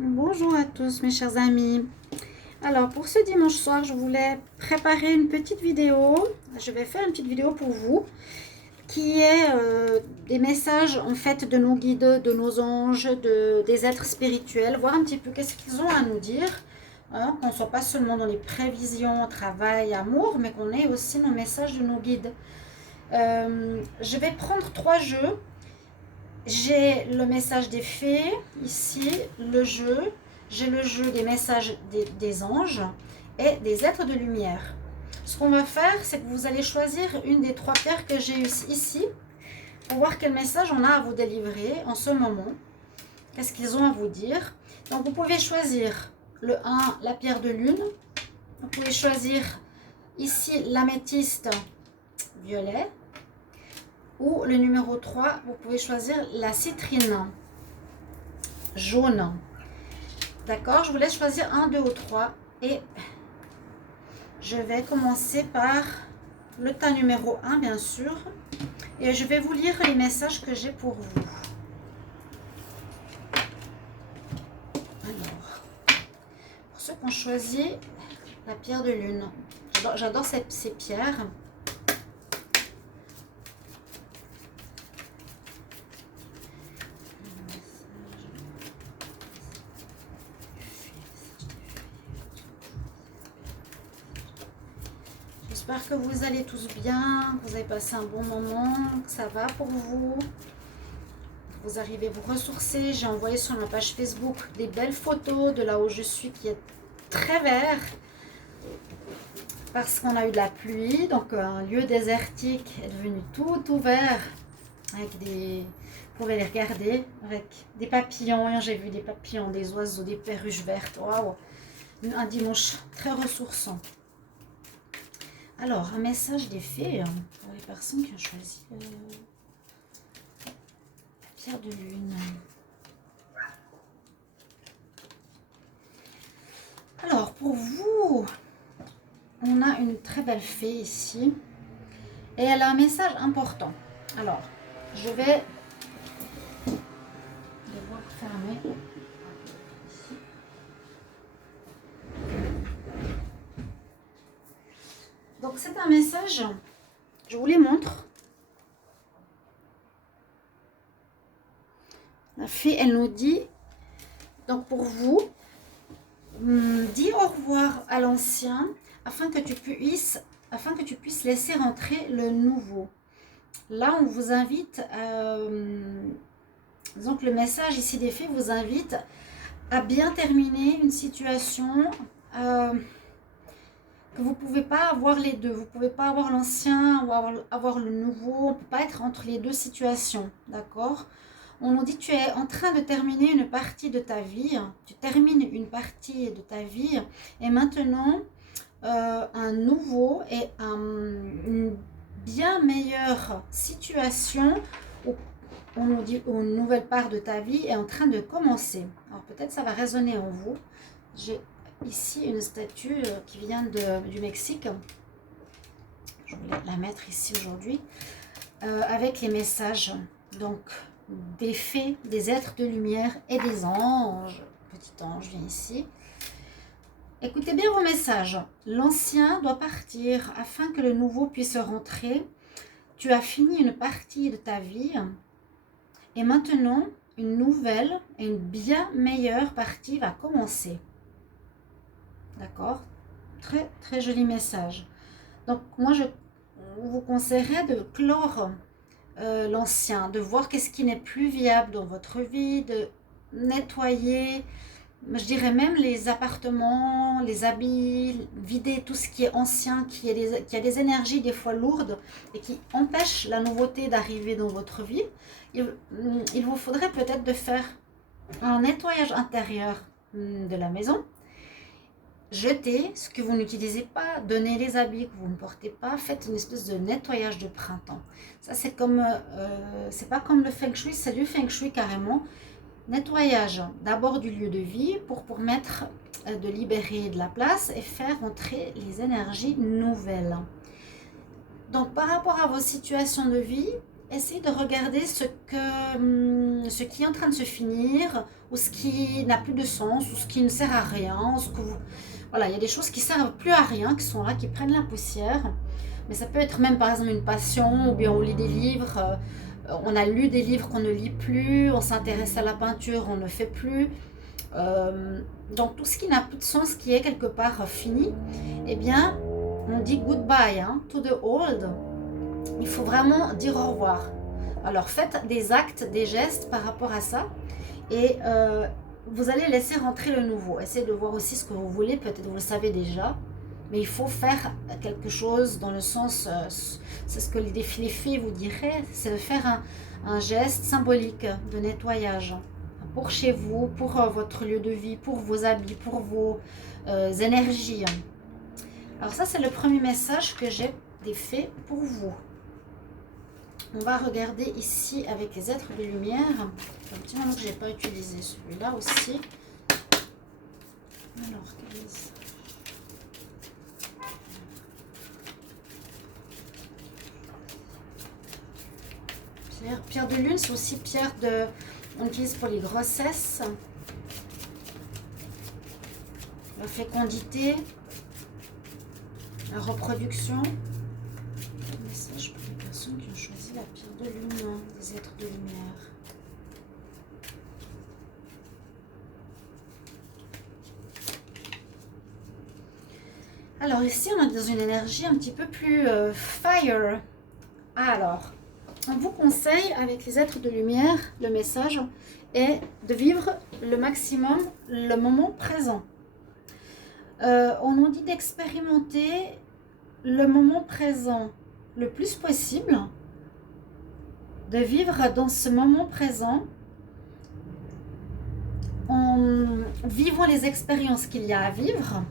Bonjour à tous mes chers amis. Alors pour ce dimanche soir, je voulais préparer une petite vidéo. Je vais faire une petite vidéo pour vous qui est des messages en fait de nos guides, de nos anges, des êtres spirituels, voir un petit peu qu'est-ce qu'ils ont à nous dire. Hein, qu'on ne soit pas seulement dans les prévisions, travail, amour, mais qu'on ait aussi nos messages de nos guides. Je vais prendre 3 jeux. J'ai le message des fées, ici, le jeu. J'ai le jeu des messages des anges et des êtres de lumière. Ce qu'on va faire, c'est que vous allez choisir une des 3 pierres que j'ai ici pour voir quel message on a à vous délivrer en ce moment. Qu'est-ce qu'ils ont à vous dire. Donc vous pouvez choisir le 1, la pierre de lune. Vous pouvez choisir ici l'améthyste violet. Ou le numéro 3, vous pouvez choisir la citrine jaune. D'accord, je vous laisse choisir 1, 2 ou 3. Et je vais commencer par le tas numéro 1, bien sûr. Et je vais vous lire les messages que j'ai pour vous. Alors, pour ceux qui ont choisi la pierre de lune, j'adore ces pierres. J'espère que vous allez tous bien, que vous avez passé un bon moment, que ça va pour vous. Vous arrivez à vous ressourcer. J'ai envoyé sur ma page Facebook des belles photos de là où je suis qui est très vert. Parce qu'on a eu de la pluie, donc un lieu désertique est devenu tout vert. Avec des... Vous pouvez les regarder avec des papillons. J'ai vu des papillons, des oiseaux, des perruches vertes. Waouh! Un dimanche très ressourçant. Alors, un message des fées pour les personnes qui ont choisi la pierre de lune. Alors, pour vous, on a une très belle fée ici. Et elle a un message important. Alors, je vais devoir fermer. Donc, c'est un message, je vous les montre. La fée, elle nous dit, donc pour vous, dis au revoir à l'ancien afin que tu puisses laisser rentrer le nouveau. Là, on vous invite, disons que le message ici des fées vous invite à bien terminer une situation, que vous ne pouvez pas avoir les deux. Vous ne pouvez pas avoir l'ancien ou avoir le nouveau. On ne peut pas être entre les deux situations, d'accord? On nous dit que tu es en train de terminer une partie de ta vie. Tu termines une partie de ta vie et maintenant, un nouveau et une bien meilleure situation, on nous dit une nouvelle part de ta vie est en train de commencer. Alors peut-être ça va résonner en vous. J'ai ici une statue qui vient du Mexique. Je voulais la mettre ici aujourd'hui avec les messages donc des fées, des êtres de lumière et des anges. Petit ange vient ici. Écoutez bien vos messages. L'ancien doit partir afin que le nouveau puisse rentrer. Tu as fini une partie de ta vie et maintenant une nouvelle et une bien meilleure partie va commencer. D'accord? Très très joli message. Donc moi je vous conseillerais de clore l'ancien, de voir qu'est-ce qui n'est plus viable dans votre vie, de nettoyer, je dirais même les appartements, les habits, vider tout ce qui est ancien, qui a des énergies des fois lourdes et qui empêchent la nouveauté d'arriver dans votre vie. Il vous faudrait peut-être de faire un nettoyage intérieur de la maison. Jetez ce que vous n'utilisez pas, donnez les habits que vous ne portez pas, faites une espèce de nettoyage de printemps. Ça c'est comme, c'est pas comme le feng shui, c'est du feng shui carrément. Nettoyage d'abord du lieu de vie pour permettre de libérer de la place et faire entrer les énergies nouvelles. Donc par rapport à vos situations de vie, essayez de regarder ce qui est en train de se finir, ou ce qui n'a plus de sens, ou ce qui ne sert à rien. Voilà, il y a des choses qui servent plus à rien, qui sont là, qui prennent la poussière. Mais ça peut être même par exemple une passion, ou bien on lit des livres, on a lu des livres qu'on ne lit plus, on s'intéresse à la peinture, on ne fait plus. Donc tout ce qui n'a plus de sens, qui est quelque part fini, eh bien on dit goodbye to the old. Il faut vraiment dire au revoir. Alors faites des actes, des gestes par rapport à ça, et vous allez laisser rentrer le nouveau. Essayez de voir aussi ce que vous voulez, peut-être vous le savez déjà, mais il faut faire quelque chose dans le sens, c'est ce que les filles vous diraient, c'est de faire un geste symbolique de nettoyage pour chez vous, pour votre lieu de vie, pour vos habits, pour vos énergies. Alors ça, c'est le premier message que j'ai fait pour vous. On va regarder ici avec les êtres de lumière. Un petit moment que je n'ai pas utilisé celui-là aussi. Alors, quel est ça? Pierre de lune, c'est aussi pierre de... On utilise pour les grossesses, la fécondité, la reproduction. Un message pour les personnes qui ont choisi la pierre de lune, des êtres de lumière. Alors ici, on est dans une énergie un petit peu plus fire. Alors, on vous conseille, avec les êtres de lumière, le message est de vivre le maximum le moment présent. On nous dit d'expérimenter le moment présent le plus possible, de vivre dans ce moment présent en vivant les expériences qu'il y a à vivre.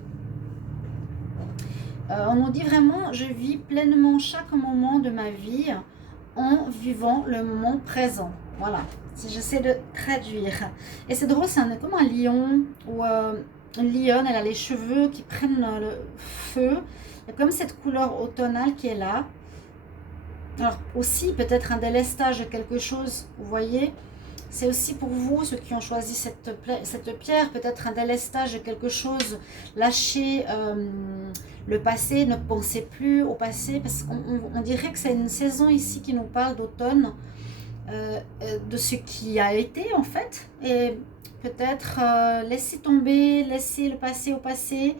On nous dit vraiment, je vis pleinement chaque moment de ma vie en vivant le moment présent. Voilà, si j'essaie de traduire. Et c'est drôle, c'est comme un lion ou une lionne, elle a les cheveux qui prennent le feu. Il y a comme cette couleur automnale qui est là. Alors aussi, peut-être un délestage de quelque chose, vous voyez. C'est aussi pour vous, ceux qui ont choisi cette pierre, peut-être un délestage de quelque chose. Lâchez le passé, ne pensez plus au passé, parce qu'on dirait que c'est une saison ici qui nous parle d'automne, de ce qui a été en fait. Et peut-être laissez tomber, laissez le passé au passé.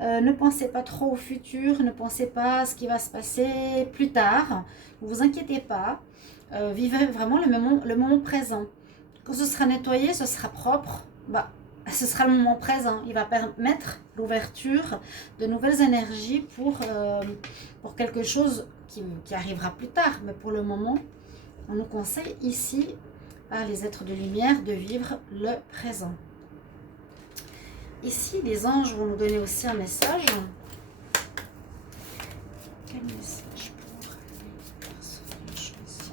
Ne pensez pas trop au futur, ne pensez pas à ce qui va se passer plus tard. Ne vous inquiétez pas. Vivez vraiment le moment présent. Quand ce sera nettoyé, ce sera propre, ce sera le moment présent. Il va permettre l'ouverture de nouvelles énergies pour quelque chose qui arrivera plus tard. Mais pour le moment, on nous conseille ici, par les êtres de lumière, de vivre le présent. Ici, les anges vont nous donner aussi un message. Quel message pour les personnes qui ont choisi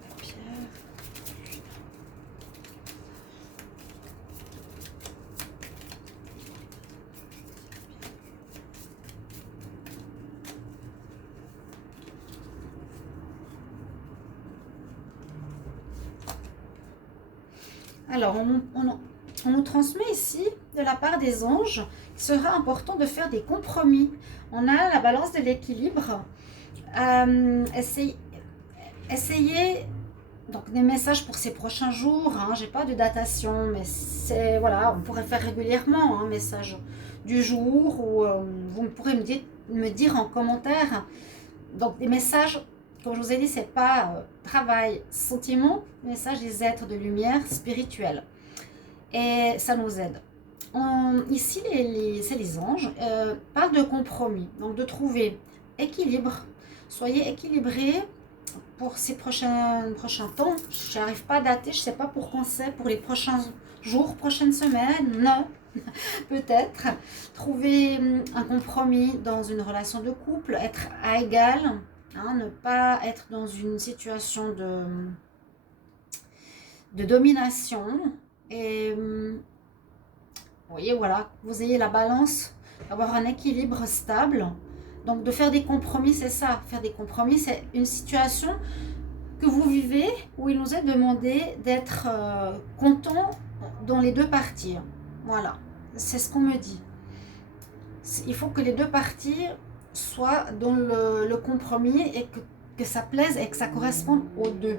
la pierre? Alors, on nous transmet ici, de la part des anges, qu'il sera important de faire des compromis. On a la balance de l'équilibre. Essayez, donc des messages pour ces prochains jours. J'ai pas de datation, mais c'est, voilà, on pourrait faire régulièrement un message du jour, ou vous pourrez me dire en commentaire. Donc des messages, comme je vous ai dit, c'est pas travail, sentiment, message des êtres de lumière spirituelle. Et ça nous aide. Ici, c'est les anges, parlent de compromis, donc de trouver équilibre. Soyez équilibrés pour ces prochains temps. Je n'arrive pas à dater, je ne sais pas pour quand c'est, pour les prochains jours, prochaines semaines, non, peut-être. Trouver un compromis dans une relation de couple, être à égal, ne pas être dans une situation de domination. Et vous voyez, voilà, vous ayez la balance, avoir un équilibre stable Donc de faire des compromis, c'est ça. Faire des compromis, c'est une situation que vous vivez où il nous est demandé d'être content dans les deux parties. Voilà, c'est ce qu'on me dit. Il faut que les deux parties soient dans le compromis et que ça plaise et que ça corresponde aux deux.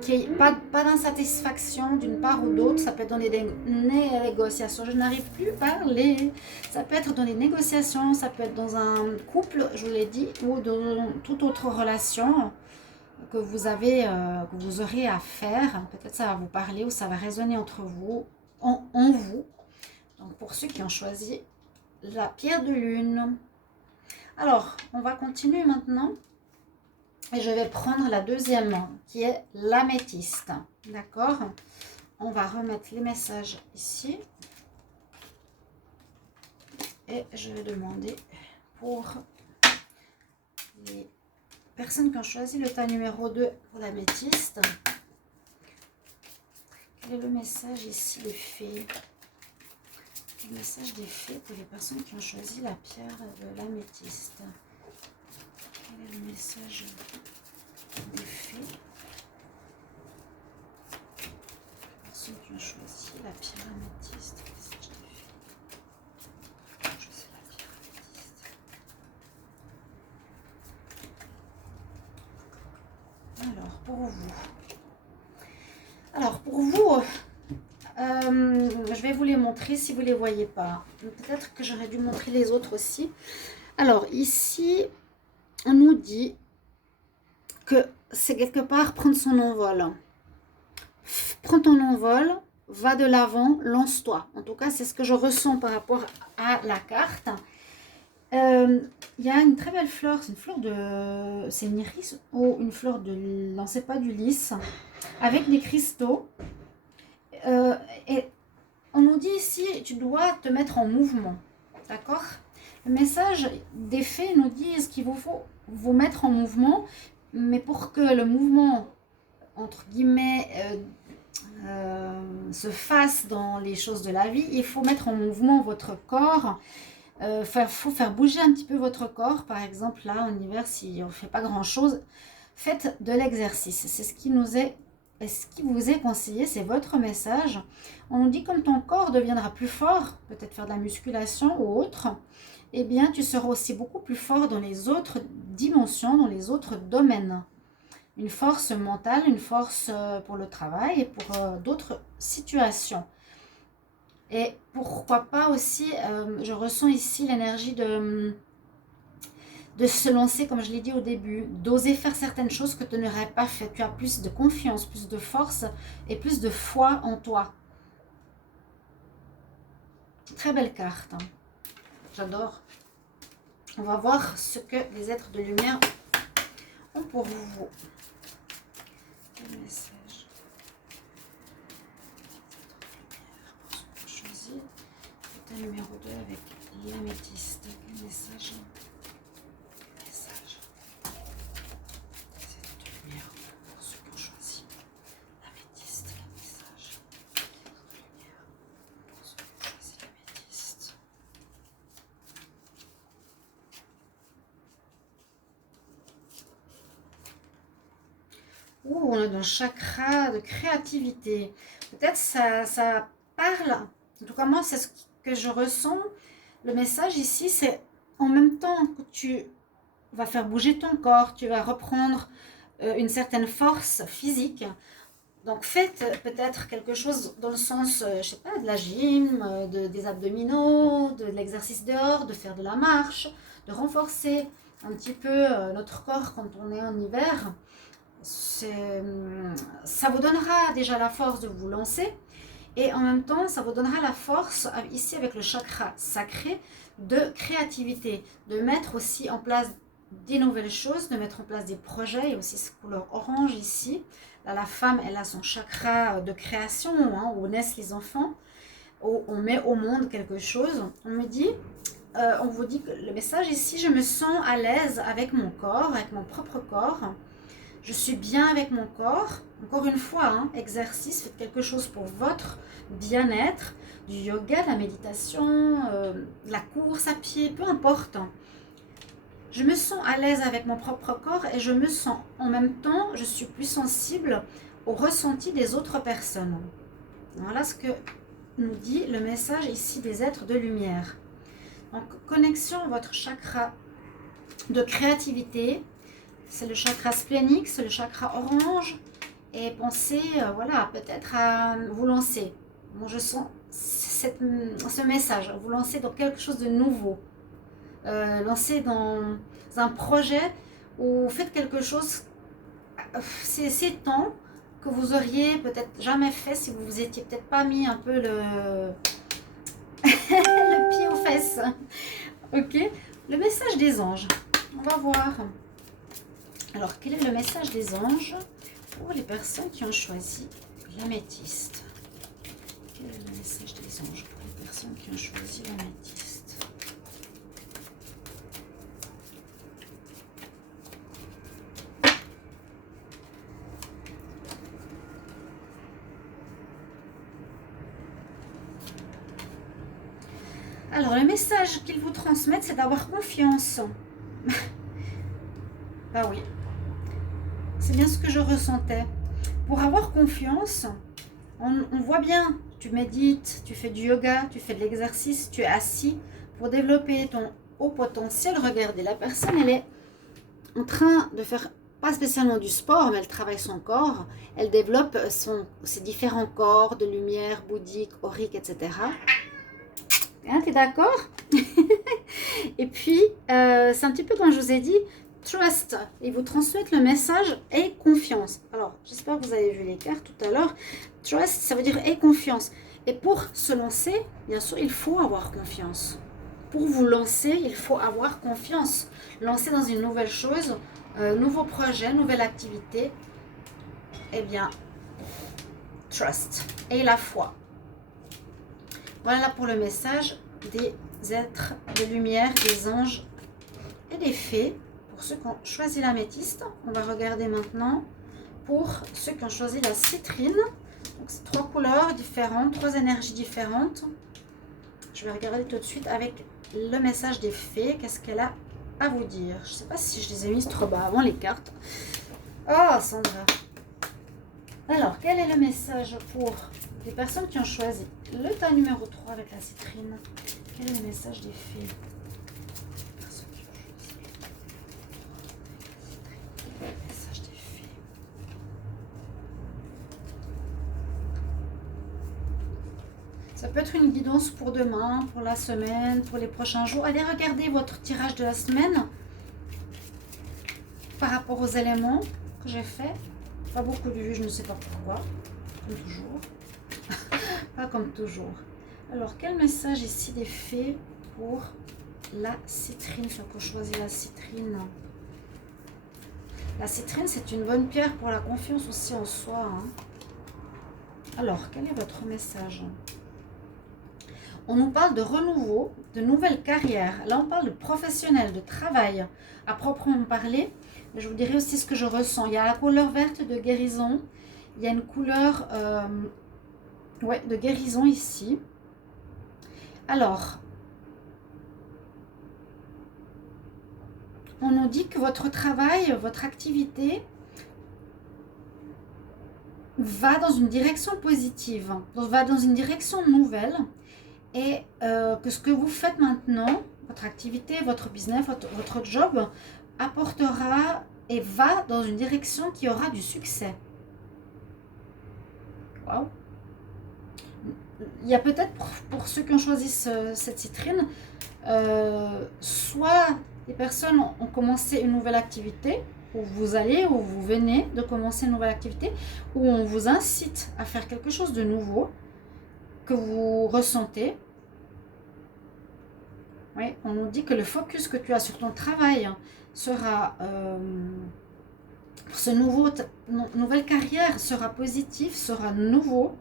Qu'il n'y ait pas d'insatisfaction d'une part ou d'autre. Ça peut être dans les négociations. Je n'arrive plus à parler. Ça peut être dans les négociations, ça peut être dans un couple, je vous l'ai dit, ou dans toute autre relation que vous avez, que vous aurez à faire. Peut-être ça va vous parler ou ça va résonner entre vous, en vous. Donc pour ceux qui ont choisi la pierre de lune. Alors, on va continuer maintenant. Et je vais prendre la deuxième, qui est l'améthyste. D'accord? On va remettre les messages ici. Et je vais demander pour les personnes qui ont choisi le tas numéro 2 pour l'améthyste. Quel est le message ici des fées? Le message des fées pour les personnes qui ont choisi la pierre de l'améthyste. Quel est le message des fées? Les personnes qui ont choisi la pierre améthyste. Le message des fées. Je sais la pierre améthyste. Alors, pour vous. Je vais vous les montrer si vous ne les voyez pas. Peut-être que j'aurais dû montrer les autres aussi. Alors, ici, on nous dit que c'est quelque part prendre son envol. Prends ton envol, va de l'avant, lance-toi. En tout cas, c'est ce que je ressens par rapport à la carte. Il y a une très belle fleur, c'est une fleur de... C'est une iris ou une fleur de... Non, c'est pas du lys. Avec des cristaux. Et on nous dit ici, tu dois te mettre en mouvement. D'accord? Le message des fées nous dit qu'il vous faut vous mettre en mouvement. Mais pour que le mouvement, entre guillemets, se fasse dans les choses de la vie, il faut mettre en mouvement votre corps. Faut faire bouger un petit peu votre corps. Par exemple, là, en hiver, si on ne fait pas grand-chose, faites de l'exercice. C'est ce qui nous est, ce qui vous est conseillé, c'est votre message. On nous dit comme ton corps deviendra plus fort, peut-être faire de la musculation ou autre, eh bien, tu seras aussi beaucoup plus fort dans les autres dimensions, dans les autres domaines. Une force mentale, une force pour le travail et pour d'autres situations. Et pourquoi pas aussi, je ressens ici l'énergie de se lancer, comme je l'ai dit au début, d'oser faire certaines choses que tu n'aurais pas fait. Tu as plus de confiance, plus de force et plus de foi en toi. Très belle carte. Hein. J'adore. On va voir ce que les êtres de lumière ont pour vous. Quel message? On choisit le tas numéro 2 avec l'améthyste. Quel message? On a un chakra de créativité. Peut-être ça parle. En tout cas, moi, c'est ce que je ressens. Le message ici, c'est en même temps que tu vas faire bouger ton corps, tu vas reprendre une certaine force physique. Donc, faites peut-être quelque chose dans le sens, je sais pas, de la gym, des abdominaux, de l'exercice dehors, de faire de la marche, de renforcer un petit peu notre corps quand on est en hiver. Ça vous donnera déjà la force de vous lancer et en même temps ça vous donnera la force ici avec le chakra sacré de créativité, de mettre aussi en place des nouvelles choses, de mettre en place des projets. Il y a aussi ce couleur orange ici. Là, la femme, elle a son chakra de création, hein, où naissent les enfants, où on met au monde quelque chose. On me dit, on vous dit que le message ici, je me sens à l'aise avec mon corps, avec mon propre corps. Je suis bien avec mon corps. Encore une fois, hein, exercice, faites quelque chose pour votre bien-être, du yoga, de la méditation, de la course à pied, peu importe. Je me sens à l'aise avec mon propre corps et je me sens en même temps, je suis plus sensible au ressenti des autres personnes. Voilà ce que nous dit le message ici des êtres de lumière. Donc, connexion à votre chakra de créativité, c'est le chakra splénique, c'est le chakra orange. Et pensez, voilà, peut-être à vous lancer. Bon, je sens ce message, vous lancer dans quelque chose de nouveau. Lancer dans un projet ou faites quelque chose, c'est temps que vous auriez peut-être jamais fait si vous vous étiez peut-être pas mis un peu le pied aux fesses. Ok, le message des anges, on va voir. Alors, quel est le message des anges pour les personnes qui ont choisi l'améthyste? Quel est le message des anges pour les personnes qui ont choisi l'améthyste? Alors, le message qu'ils vous transmettent, c'est d'avoir confiance. Bah oui, c'est bien ce que je ressentais. Pour avoir confiance, on voit bien, tu médites, tu fais du yoga, tu fais de l'exercice, tu es assis pour développer ton haut potentiel. Regardez, la personne, elle est en train de faire, pas spécialement du sport, mais elle travaille son corps. Elle développe ses différents corps de lumière, bouddhique, aurique, etc. Hein, t'es d'accord? Et puis, c'est un petit peu comme je vous ai dit, trust. Ils vous transmettent le message et confiance. Alors, j'espère que vous avez vu les cartes tout à l'heure. Trust, ça veut dire et confiance. Et pour se lancer, bien sûr, il faut avoir confiance. Pour vous lancer, il faut avoir confiance. Lancer dans une nouvelle chose, nouveau projet, nouvelle activité. Eh bien, trust. Et la foi. Voilà pour le message des êtres de lumière, des anges et des fées. Pour ceux qui ont choisi l'améthyste, on va regarder maintenant pour ceux qui ont choisi la citrine. Donc c'est 3 couleurs différentes, 3 énergies différentes. Je vais regarder tout de suite avec le message des fées. Qu'est-ce qu'elle a à vous dire? Je ne sais pas si je les ai mises trop bas avant les cartes. Oh Sandra. Alors, quel est le message pour les personnes qui ont choisi le tas numéro 3 avec la citrine? Quel est le message des fées? Les personnes qui ont choisi le message des fées. Ça peut être une guidance pour demain, pour la semaine, pour les prochains jours. Allez regarder votre tirage de la semaine par rapport aux éléments que j'ai fait. Pas beaucoup de vues, je ne sais pas pourquoi, comme toujours. Pas comme toujours. Alors, quel message ici des fées pour la citrine? Il faut choisir la citrine. La citrine, c'est une bonne pierre pour la confiance aussi en soi. Hein. Alors, quel est votre message? On nous parle de renouveau, de nouvelles carrières. Là, on parle de professionnel, de travail à proprement parler. Je vous dirai aussi ce que je ressens. Il y a la couleur verte de guérison. Il y a une couleur de guérison ici. Alors, on nous dit que votre travail, votre activité va dans une direction positive, va dans une direction nouvelle. Et que ce que vous faites maintenant, votre activité, votre business, votre job, apportera et va dans une direction qui aura du succès. Wow. Il y a peut-être pour ceux qui ont choisi cette citrine, soit les personnes ont commencé une nouvelle activité, où vous allez, où vous venez de commencer une nouvelle activité, où on vous incite à faire quelque chose de nouveau, que vous ressentez. Oui, on nous dit que le focus que tu as sur ton travail sera, ce nouvelle carrière sera positif, sera nouveau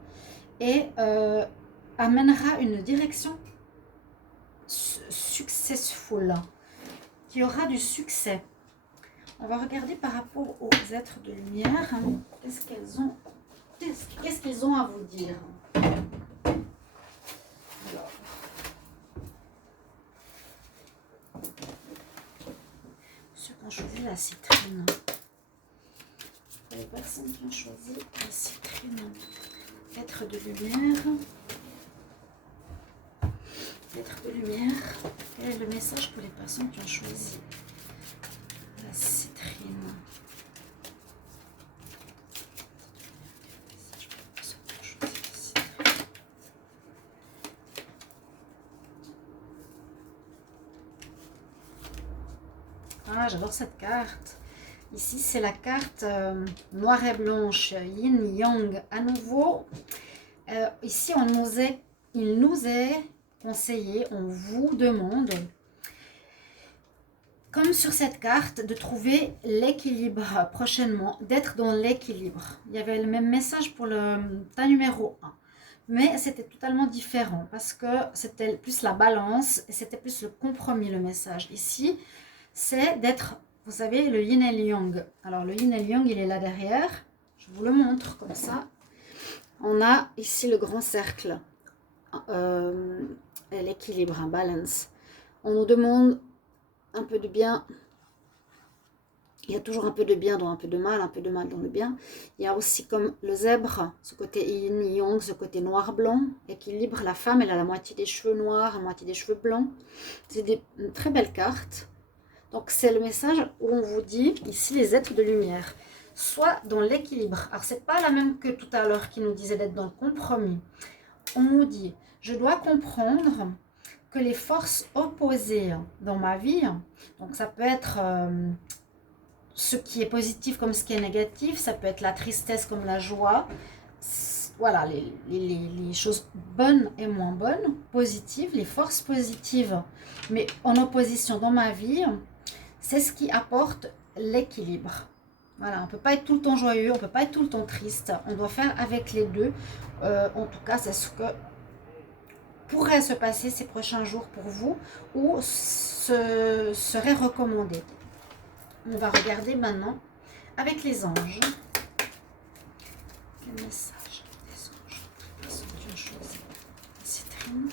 et amènera une direction successful, qui aura du succès. On va regarder par rapport aux êtres de lumière, qu'est-ce qu'ils ont à vous dire. Alors, la citrine. Pour les personnes qui ont choisi la citrine. Être de lumière. Être de lumière. Quel est le message pour les personnes qui ont choisi la citrine? Ah, j'adore cette carte. Ici, c'est la carte noire et blanche, yin, yang. À nouveau, ici, il nous est conseillé, on vous demande, comme sur cette carte, de trouver l'équilibre prochainement, d'être dans l'équilibre. Il y avait le même message pour le tas numéro 1. Mais c'était totalement différent parce que c'était plus la balance et c'était plus le compromis, le message. Ici, c'est d'être, vous savez, le yin et le yang. Alors, le yin et le yang, il est là derrière. Je vous le montre comme ça. On a ici le grand cercle, l'équilibre, un balance. On nous demande un peu de bien. Il y a toujours un peu de bien dans un peu de mal dans le bien. Il y a aussi comme le zèbre, ce côté yin, yang, ce côté noir-blanc. Équilibre, la femme, elle a la moitié des cheveux noirs, la moitié des cheveux blancs. C'est une très belle carte. Donc, c'est le message où on vous dit, ici, les êtres de lumière, soit dans l'équilibre. Alors, ce n'est pas la même que tout à l'heure qui nous disait d'être dans le compromis. On nous dit, je dois comprendre que les forces opposées dans ma vie, donc ça peut être ce qui est positif comme ce qui est négatif, ça peut être la tristesse comme la joie, voilà, les choses bonnes et moins bonnes, positives, les forces positives, mais en opposition dans ma vie, c'est ce qui apporte l'équilibre. Voilà, on ne peut pas être tout le temps joyeux, on ne peut pas être tout le temps triste. On doit faire avec les deux. En tout cas, c'est ce que pourrait se passer ces prochains jours pour vous ou serait recommandé. On va regarder maintenant avec les anges. Quel message des anges? Les personnes qui ont choisi la citrine.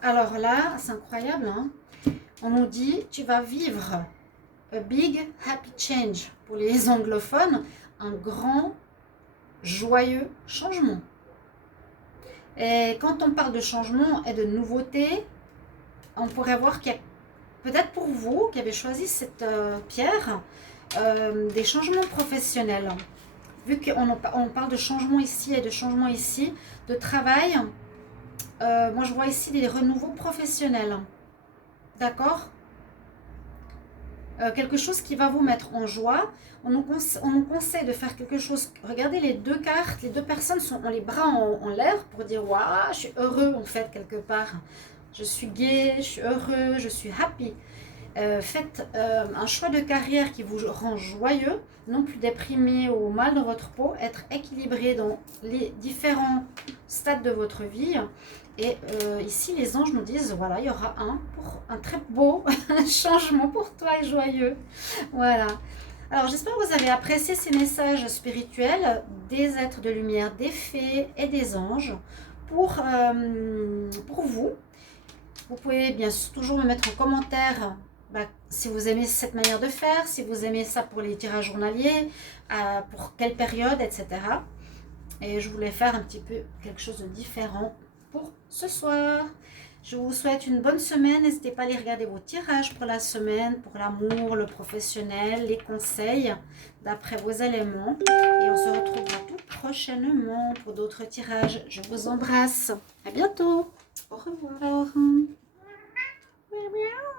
Alors là, c'est incroyable, hein? On nous dit, tu vas vivre a big happy change. Pour les anglophones, un grand, joyeux changement. Et quand on parle de changement et de nouveauté, on pourrait voir qu'il y a peut-être pour vous qui avez choisi cette pierre, des changements professionnels. Vu qu'on parle de changement ici et de changement ici, de travail, moi je vois ici des renouveaux professionnels. D'accord? Quelque chose qui va vous mettre en joie. On nous conseille de faire quelque chose. Regardez les deux cartes, les deux personnes ont les bras en l'air pour dire « Waouh, je suis heureux en fait quelque part. Je suis gai, je suis heureux, je suis happy ». Faites un choix de carrière qui vous rend joyeux, non plus déprimé ou mal dans votre peau, être équilibré dans les différents stades de votre vie. Et ici, les anges nous disent, voilà, il y aura un très beau changement pour toi et joyeux. Voilà. Alors, j'espère que vous avez apprécié ces messages spirituels des êtres de lumière, des fées et des anges pour vous. Vous pouvez bien sûr toujours me mettre en commentaire si vous aimez cette manière de faire, si vous aimez ça pour les tirages journaliers, pour quelle période, etc. Et je voulais faire un petit peu quelque chose de différent pour ce soir. Je vous souhaite une bonne semaine. N'hésitez pas à aller regarder vos tirages pour la semaine, pour l'amour, le professionnel, les conseils d'après vos éléments. Et on se retrouvera tout prochainement pour d'autres tirages. Je vous embrasse. À bientôt. Au revoir. Miaou, miaou.